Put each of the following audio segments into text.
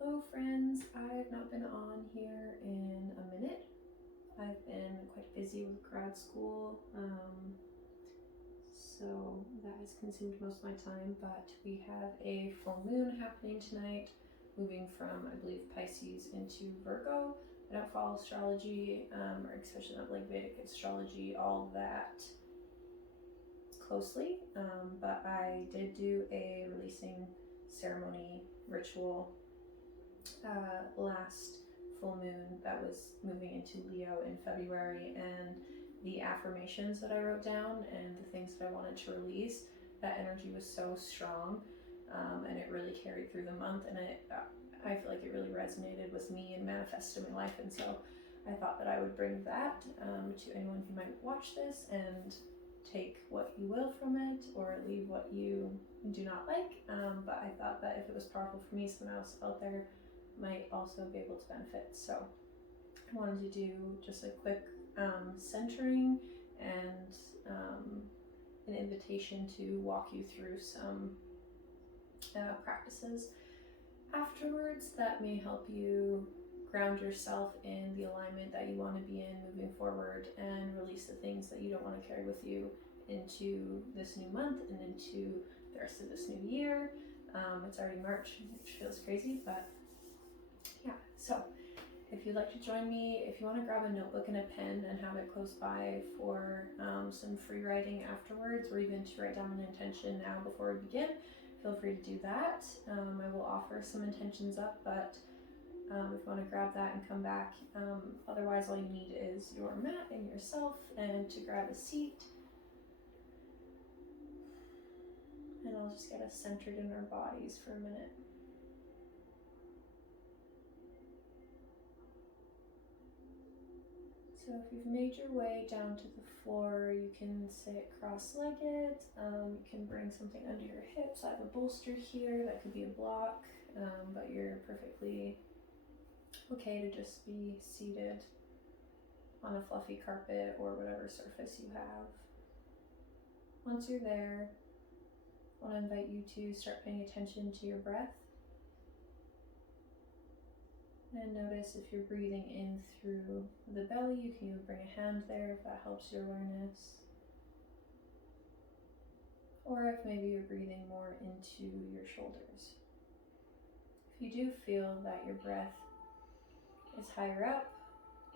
Hello friends, I've not been on here in a minute. I've been quite busy with grad school, so that has consumed most of my time, but we have a full moon happening tonight, moving from, I believe, Pisces into Virgo. I don't follow astrology, or especially not like Vedic astrology, all that closely, but I did do a releasing ceremony ritual last full moon that was moving into Leo in February, and the affirmations that I wrote down and the things that I wanted to release, that energy was so strong, and it really carried through the month, and I feel like it really resonated with me and manifested in my life, and so I thought that I would bring that to anyone who might watch this and take what you will from it or leave what you do not like, but I thought that if it was powerful for me, someone else out there might also be able to benefit. So I wanted to do just a quick centering and an invitation to walk you through some practices afterwards that may help you ground yourself in the alignment that you want to be in moving forward and release the things that you don't want to carry with you into this new month and into the rest of this new year. It's already March, which feels crazy, but yeah, so if you'd like to join me, if you want to grab a notebook and a pen and have it close by for some free writing afterwards, or even to write down an intention now before we begin, feel free to do that. I will offer some intentions up, but if you want to grab that and come back, otherwise all you need is your mat and yourself, and to grab a seat. And I'll just get us centered in our bodies for a minute. So if you've made your way down to the floor, you can sit cross-legged. You can bring something under your hips. I have a bolster here that could be a block, but you're perfectly okay to just be seated on a fluffy carpet or whatever surface you have. Once you're there, I want to invite you to start paying attention to your breath. And notice if you're breathing in through the belly, you can even bring a hand there if that helps your awareness. Or if maybe you're breathing more into your shoulders. If you do feel that your breath is higher up,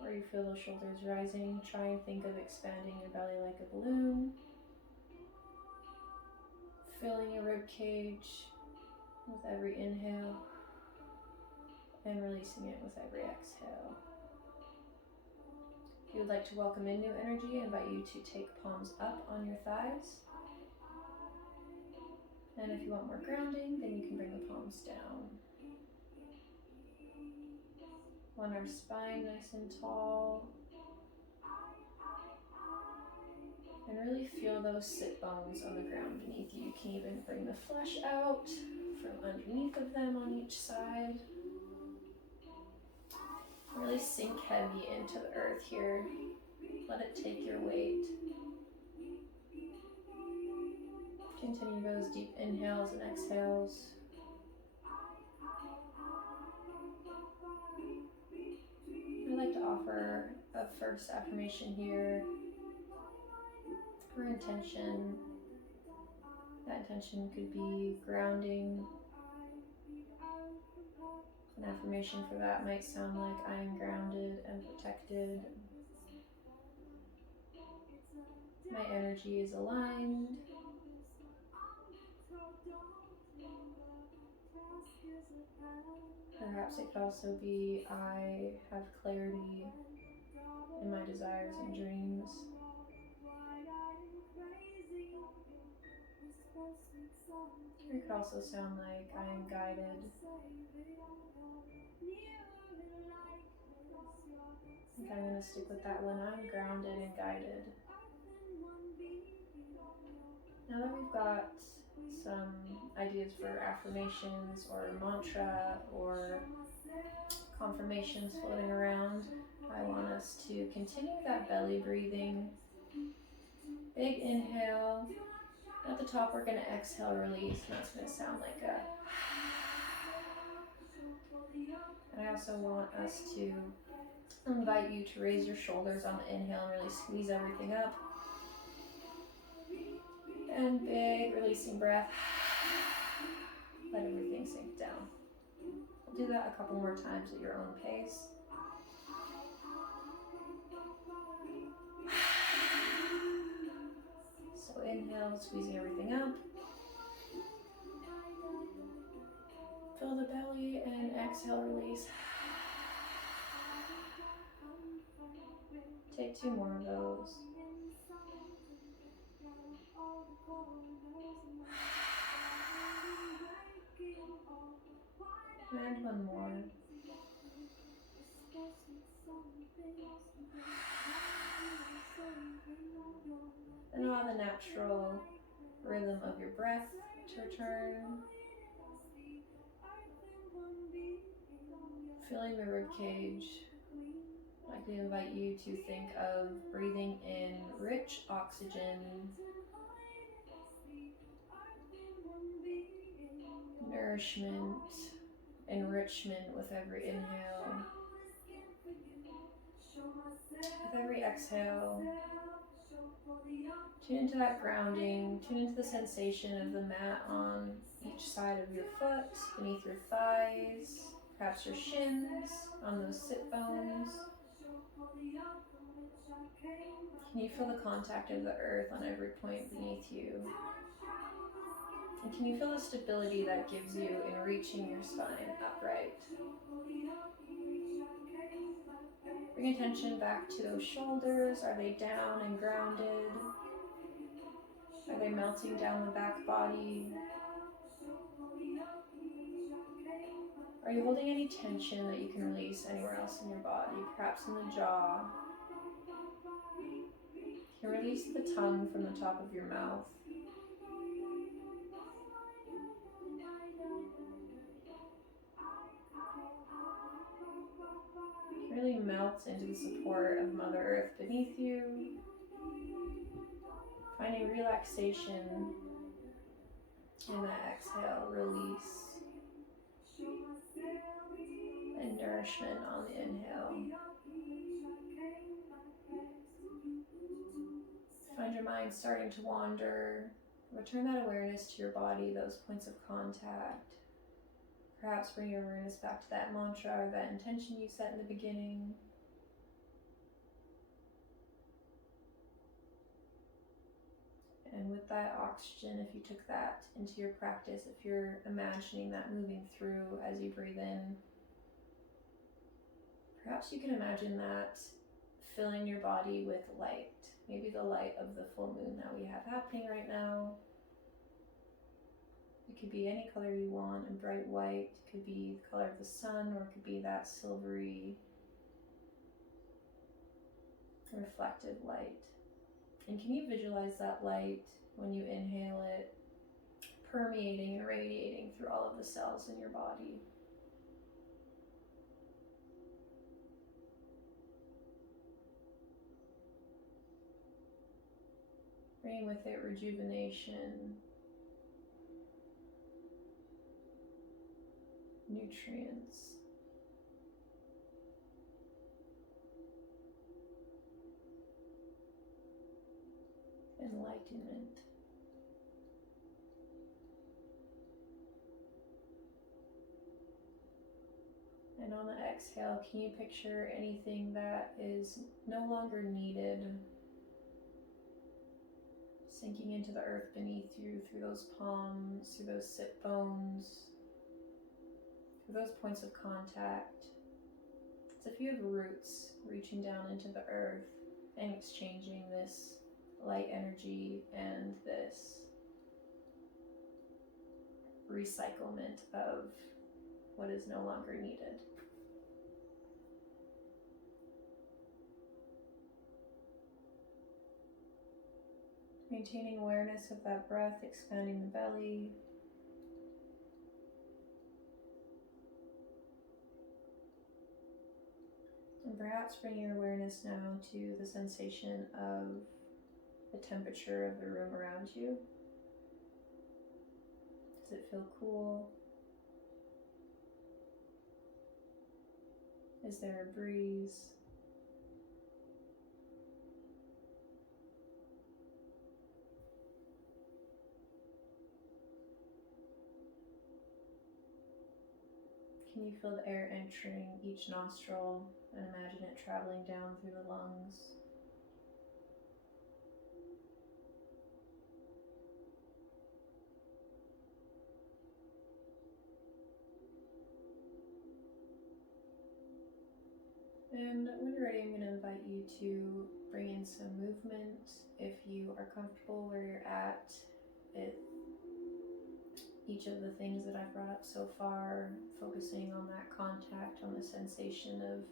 or you feel those shoulders rising, try and think of expanding your belly like a balloon, filling your rib cage with every inhale, and releasing it with every exhale. If you would like to welcome in new energy, I invite you to take palms up on your thighs. And if you want more grounding, then you can bring the palms down. Want our spine nice and tall. And really feel those sit bones on the ground beneath you. You can even bring the flesh out from underneath of them on each side. Really sink heavy into the earth here. Let it take your weight. Continue those deep inhales and exhales. I'd like to offer a first affirmation here for intention. That intention could be grounding. An affirmation for that might sound like I am grounded and protected. My energy is aligned. Perhaps it could also be I have clarity in my desires and dreams. Or it could also sound like I am guided. I think I'm going to stick with that one. I'm grounded and guided. Now that we've got some ideas for affirmations or mantra or confirmations floating around, I want us to continue that belly breathing. Big inhale. At the top, we're going to exhale, release, and that's going to sound like a also want us to invite you to raise your shoulders on the inhale and really squeeze everything up. And big releasing breath. Let everything sink down. We'll do that a couple more times at your own pace. So inhale, squeezing everything up. Fill the belly and exhale, release. Take 2 more of those. And 1 more. And allow the natural rhythm of your breath to return. Feeling the rib cage. I'd like to invite you to think of breathing in rich oxygen, nourishment, enrichment with every inhale. With every exhale, tune into that grounding, tune into the sensation of the mat on each side of your foot, beneath your thighs, perhaps your shins, on those sit bones. Can you feel the contact of the earth on every point beneath you? And can you feel the stability that gives you in reaching your spine upright? Bring attention back to those shoulders. Are they down and grounded? Are they melting down the back body? Are you holding any tension that you can release anywhere else in your body, perhaps in the jaw? You can release the tongue from the top of your mouth. Really melt into the support of Mother Earth beneath you. Finding relaxation in that exhale, release. And nourishment on the inhale. Find your mind starting to wander. Return that awareness to your body, those points of contact. Perhaps bring your awareness back to that mantra or that intention you set in the beginning. And with that oxygen, if you took that into your practice, if you're imagining that moving through as you breathe in, perhaps you can imagine that filling your body with light. Maybe the light of the full moon that we have happening right now. It could be any color you want, a bright white. It could be the color of the sun, or it could be that silvery, reflective light. And can you visualize that light when you inhale it, permeating and radiating through all of the cells in your body? Bringing with it rejuvenation, nutrients, enlightenment. And on the exhale, can you picture anything that is no longer needed, sinking into the earth beneath you, through those palms, through those sit bones, through those points of contact. It's if you have roots reaching down into the earth and exchanging this light energy and this recyclement of what is no longer needed. Maintaining awareness of that breath, expanding the belly. And perhaps bring your awareness now to the sensation of the temperature of the room around you. Does it feel cool? Is there a breeze? Can you feel the air entering each nostril and imagine it traveling down through the lungs? And when you're ready, I'm going to invite you to bring in some movement. If you are comfortable where you're at with each of the things that I've brought up so far, focusing on that contact, on the sensation of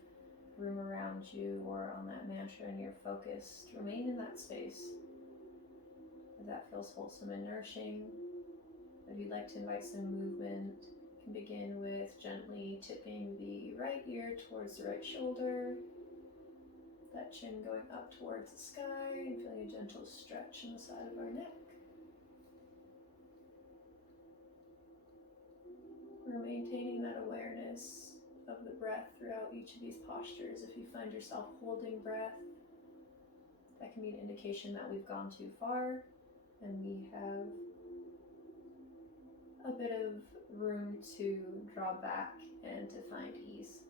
room around you, or on that mantra and your focus, remain in that space. If that feels wholesome and nourishing, if you'd like to invite some movement, you can begin with gently tipping the right ear towards the right shoulder, that chin going up towards the sky, and feeling a gentle stretch in the side of our neck. We're maintaining that awareness of the breath throughout each of these postures. If you find yourself holding breath, that can be an indication that we've gone too far and we have a bit of room to draw back and to find ease.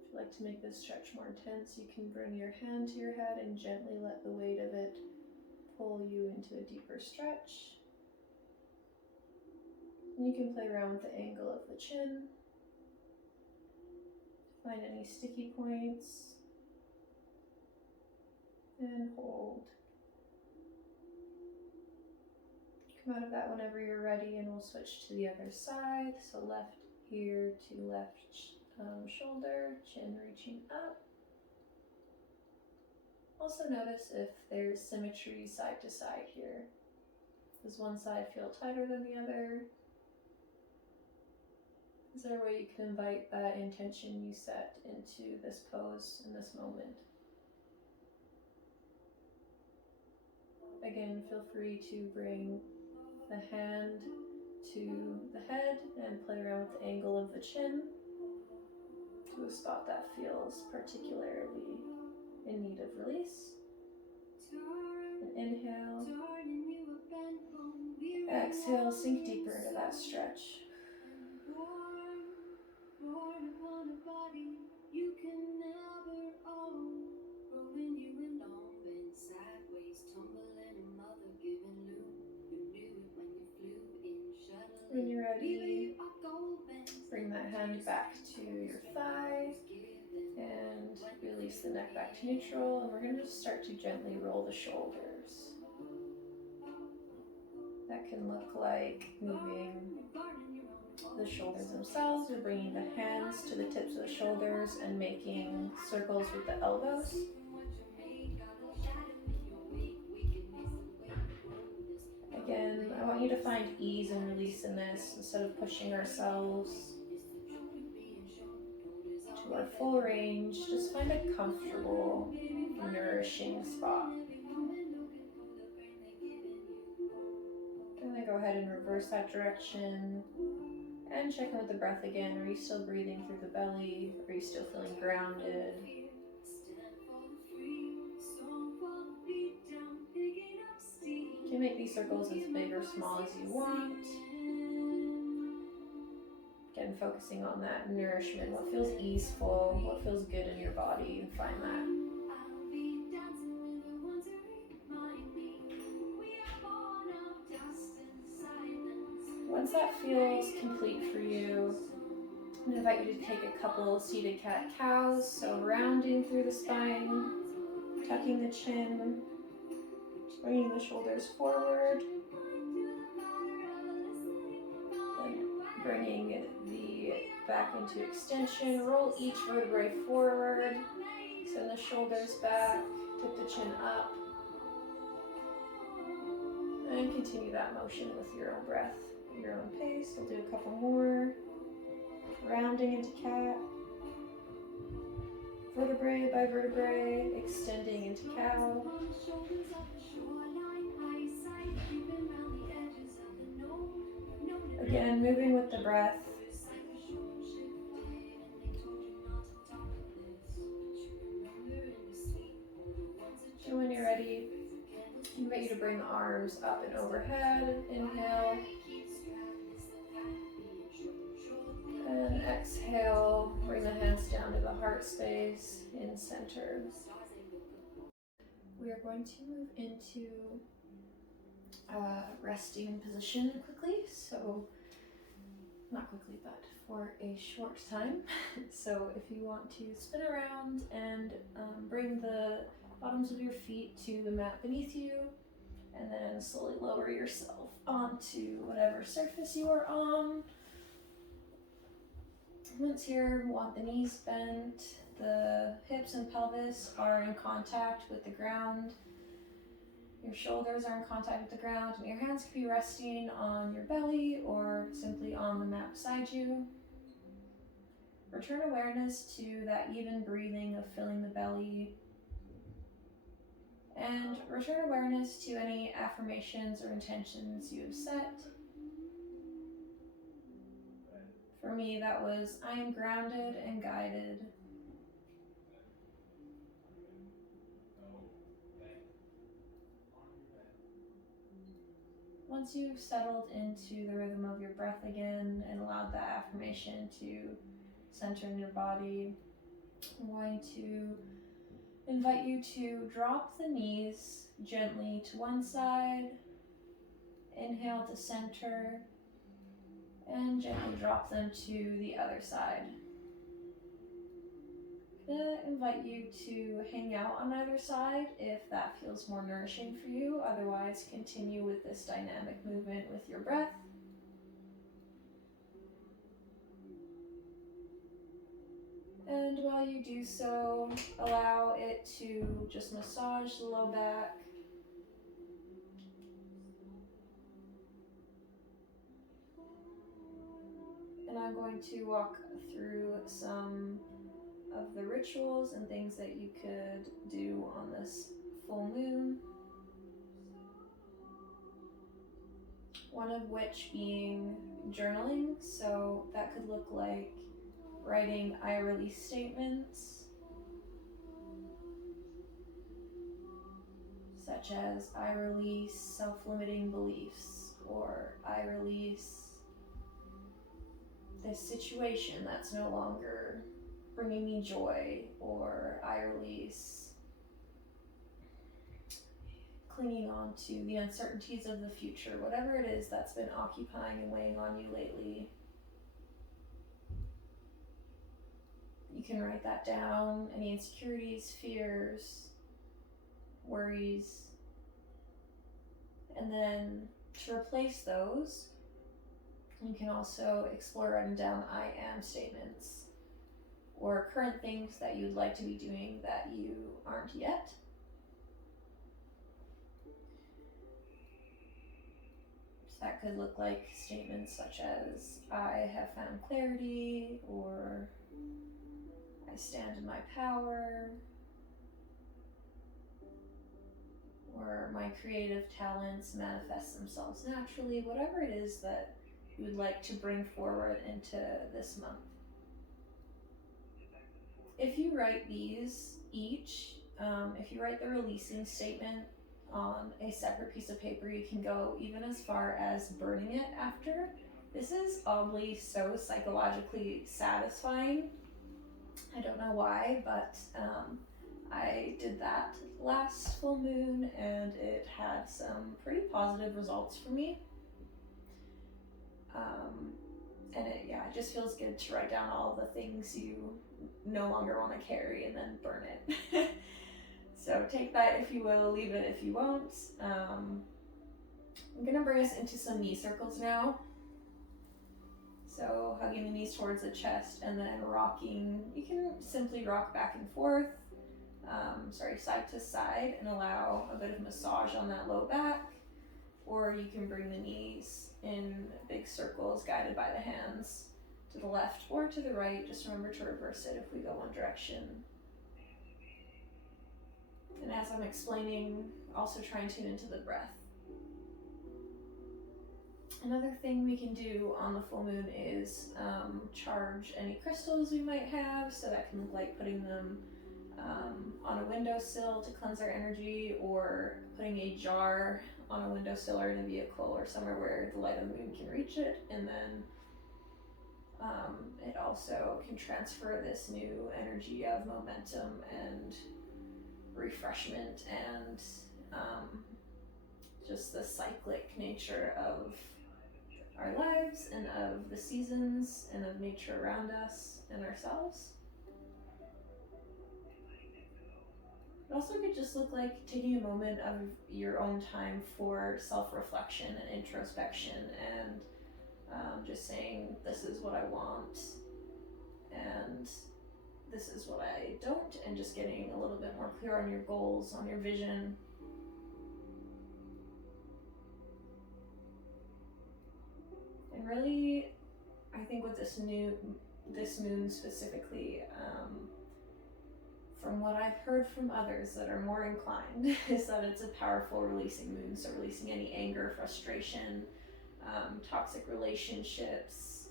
If you'd like to make this stretch more intense, you can bring your hand to your head and gently let the weight of it pull you into a deeper stretch. And you can play around with the angle of the chin. Find any sticky points and hold. Come out of that whenever you're ready, and we'll switch to the other side. So left ear to left shoulder, chin reaching up. Also notice if there's symmetry side to side here. Does one side feel tighter than the other? Is there a way you can invite that intention you set into this pose in this moment? Again, feel free to bring the hand to the head and play around with the angle of the chin to a spot that feels particularly in need of release. And inhale. Exhale, sink deeper into that stretch. Born upon a body you can never own, rolling you along, bent sideways, tumbling a mother giving loom. You knew it when you flew in, shuttling. When you're ready, bring that hand back to your thigh and release the neck back to neutral. And we're going to just start to gently roll the shoulders. That can look like moving the shoulders themselves, or bringing the hands to the tips of the shoulders and making circles with the elbows. Again, I want you to find ease and release in this instead of pushing ourselves to our full range. Just find a comfortable, nourishing spot. And then go ahead and reverse that direction. And check in with the breath again. Are you still breathing through the belly? Are you still feeling grounded? You can make these circles as big or small as you want. Again, focusing on that nourishment. What feels easeful? What feels good in your body? And find that. Once that feels complete for you, I'm going to invite you to take a couple seated cat-cows. So rounding through the spine, tucking the chin, bringing the shoulders forward, and bringing the back into extension. Roll each vertebrae forward, send the shoulders back, tip the chin up, and continue that motion with your own breath, at your own pace. We'll do a couple more. Rounding into cat, vertebrae by vertebrae, extending into cow. Again, moving with the breath. And when you're ready, I invite you to bring the arms up and overhead. Inhale. And exhale, bring the hands down to the heart space in center. We are going to move into resting position quickly. So, not quickly, but for a short time. So if you want to spin around and bring the bottoms of your feet to the mat beneath you, and then slowly lower yourself onto whatever surface you are on. Once here, want the knees bent, the hips and pelvis are in contact with the ground. Your shoulders are in contact with the ground, and your hands can be resting on your belly or simply on the mat beside you. Return awareness to that even breathing of filling the belly. And return awareness to any affirmations or intentions you have set. For me, that was, I am grounded and guided. Once you've settled into the rhythm of your breath again and allowed that affirmation to center in your body, I'm going to invite you to drop the knees gently to one side, inhale to center, and gently drop them to the other side. I'm going to invite you to hang out on either side if that feels more nourishing for you. Otherwise, continue with this dynamic movement with your breath. And while you do so, allow it to just massage the low back. And I'm going to walk through some of the rituals and things that you could do on this full moon. One of which being journaling. So that could look like writing I release statements, such as I release self-limiting beliefs, or I release this situation that's no longer bringing me joy, or I release clinging on to the uncertainties of the future, whatever it is that's been occupying and weighing on you lately. You can write that down, any insecurities, fears, worries, and then to replace those, you can also explore writing down I am statements, or current things that you'd like to be doing that you aren't yet. So that could look like statements such as I have found clarity, or I stand in my power, or my creative talents manifest themselves naturally, whatever it is that you would like to bring forward into this month. If you write these each, if you write the releasing statement on a separate piece of paper, you can go even as far as burning it after. This is oddly so psychologically satisfying. I don't know why, but I did that last full moon and it had some pretty positive results for me. And it just feels good to write down all the things you no longer want to carry and then burn it. So take that if you will, leave it if you won't. I'm gonna bring us into some knee circles now. So hugging the knees towards the chest and then rocking. You can simply rock back and forth, side to side, and allow a bit of massage on that low back. Or you can bring the knees in big circles guided by the hands to the left or to the right. Just remember to reverse it if we go one direction. And as I'm explaining, also try and tune into the breath. Another thing we can do on the full moon is charge any crystals we might have. So that can look like putting them on a windowsill to cleanse our energy, or putting a jar on a windowsill or in a vehicle or somewhere where the light of the moon can reach it. And then it also can transfer this new energy of momentum and refreshment and just the cyclic nature of our lives and of the seasons and of nature around us and ourselves. It also could just look like taking a moment of your own time for self-reflection and introspection, and just saying, this is what I want and this is what I don't, and just getting a little bit more clear on your goals, on your vision. And really, I think with this moon specifically, from what I've heard from others that are more inclined, is that it's a powerful releasing moon. So releasing any anger, frustration, toxic relationships,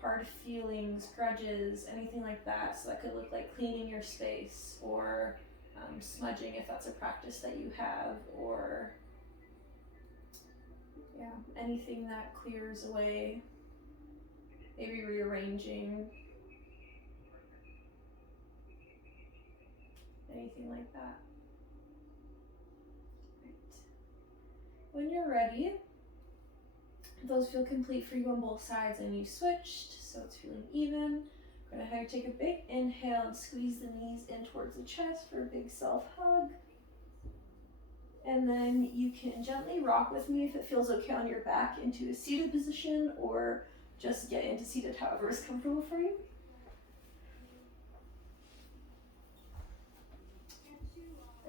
hard feelings, grudges, anything like that. So that could look like cleaning your space, or smudging if that's a practice that you have, or anything that clears away, maybe rearranging, anything like that. Right. When you're ready, if those feel complete for you on both sides and you switched, so it's feeling even, I'm going to have you take a big inhale and squeeze the knees in towards the chest for a big self hug. And then you can gently rock with me if it feels okay on your back into a seated position, or just get into seated however is comfortable for you.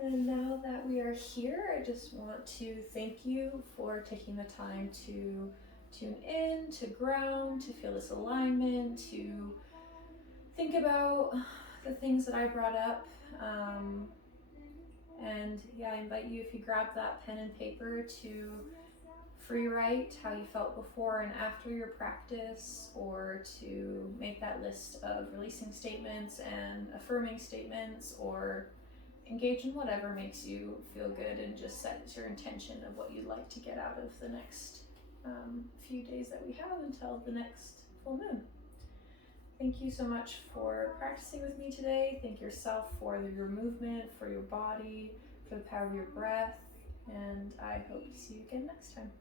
And now that we are here, I just want to thank you for taking the time to tune in, to ground, to feel this alignment, to think about the things that I brought up. And I invite you, if you grab that pen and paper, to free write how you felt before and after your practice, or to make that list of releasing statements and affirming statements, or engage in whatever makes you feel good, and just set your intention of what you'd like to get out of the next few days that we have until the next full moon. Thank you so much for practicing with me today. Thank yourself for your movement, for your body, for the power of your breath, and I hope to see you again next time.